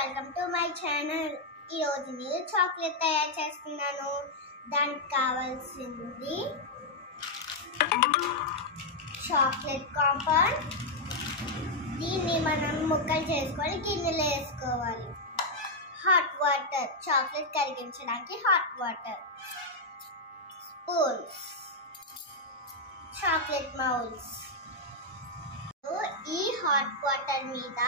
Welcome to my channel. ఈరోజు నేను chocolate తయారు చేస్తున్నాను. దానికి కావాల్సింది చాక్లెట్ కాంపౌండ్. దీన్ని మనం ముక్కలు చేసుకొని గిన్నెలో వేసుకోవాలి. హాట్ వాటర్, చాక్లెట్ కరిగించడానికి hot water, spoons, chocolate moulds. ఈ హాట్ వాటర్ మీద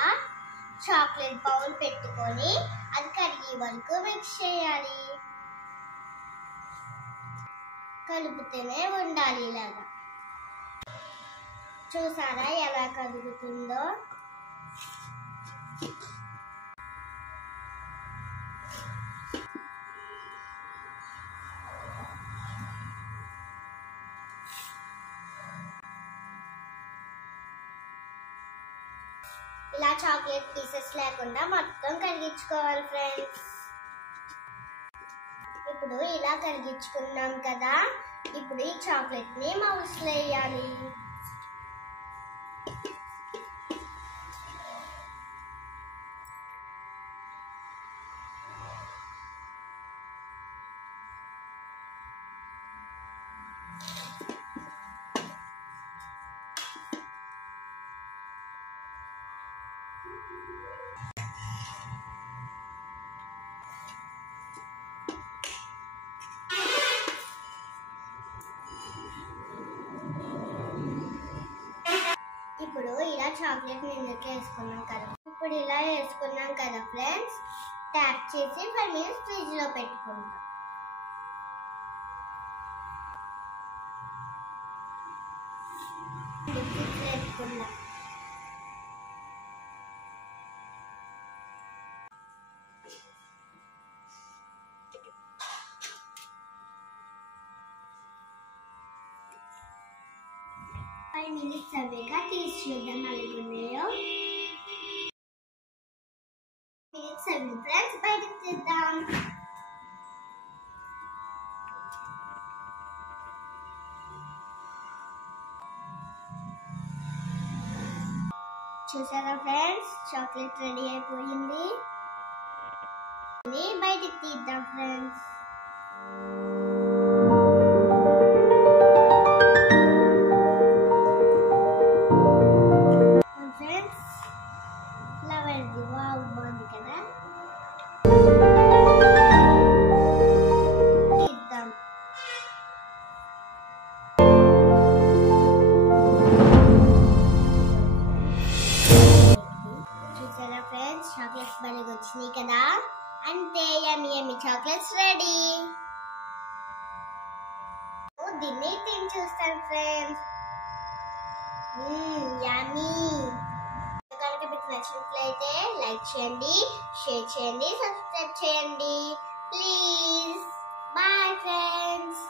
చాక్లెట్ బౌల్ పెట్టుకొని అది కరిగే వరకు మిక్స్ చేయాలి. కలుపుతూనే ఉండాలి. ఇలాగా చూసారా ఎలా కలుగుతుందో? ఇలా చాక్లెట్ పీసెస్ లేకుండా మొత్తం కరిగించుకోవాలి ఫ్రెండ్స్. ఇప్పుడు ఇలా కరిగించుకున్నాం కదా, ఇప్పుడు ఈ చాక్లెట్ ని మౌల్స్ లో వేయాలి. ఇప్పుడు ఇలా చాక్లెట్ నిండుకి వేసుకున్నాం కదా, ఇప్పుడు ఇలా వేసుకున్నాం కదా ఫ్రెండ్స్, ట్యాప్ చేసి 5 minutes ఫ్రిడ్జ్ లో పెట్టుకుంటాం. ఫైవ్ మినిట్స్ అవ్వగా తీసి చూద్దాం అలాగున్నాయో. మినిట్స్ అవ్వి ఫ్రెండ్స్, బయటకు తీద్దాం. చూసారా ఫ్రెండ్స్, చాక్లెట్ రెడీ అయిపోయింది. బయటకు తీద్దాం ఫ్రెండ్స్. బాగుంది కదా? చూసారా ఫ్రెండ్స్, చాక్లెట్స్ బాగా వచ్చినాయి కదా. అంతే, యమ్మీ యమ్మీ చాక్లెట్స్ రెడీ. దీన్ని తిని చూస్తాను ఫ్రెండ్స్. యమ్మీ. కనుక మీకు నచ్చినట్లయితే లైక్ చేయండి, షేర్ చేయండి, సబ్స్క్రైబ్ చేయండి ప్లీజ్. Bye friends.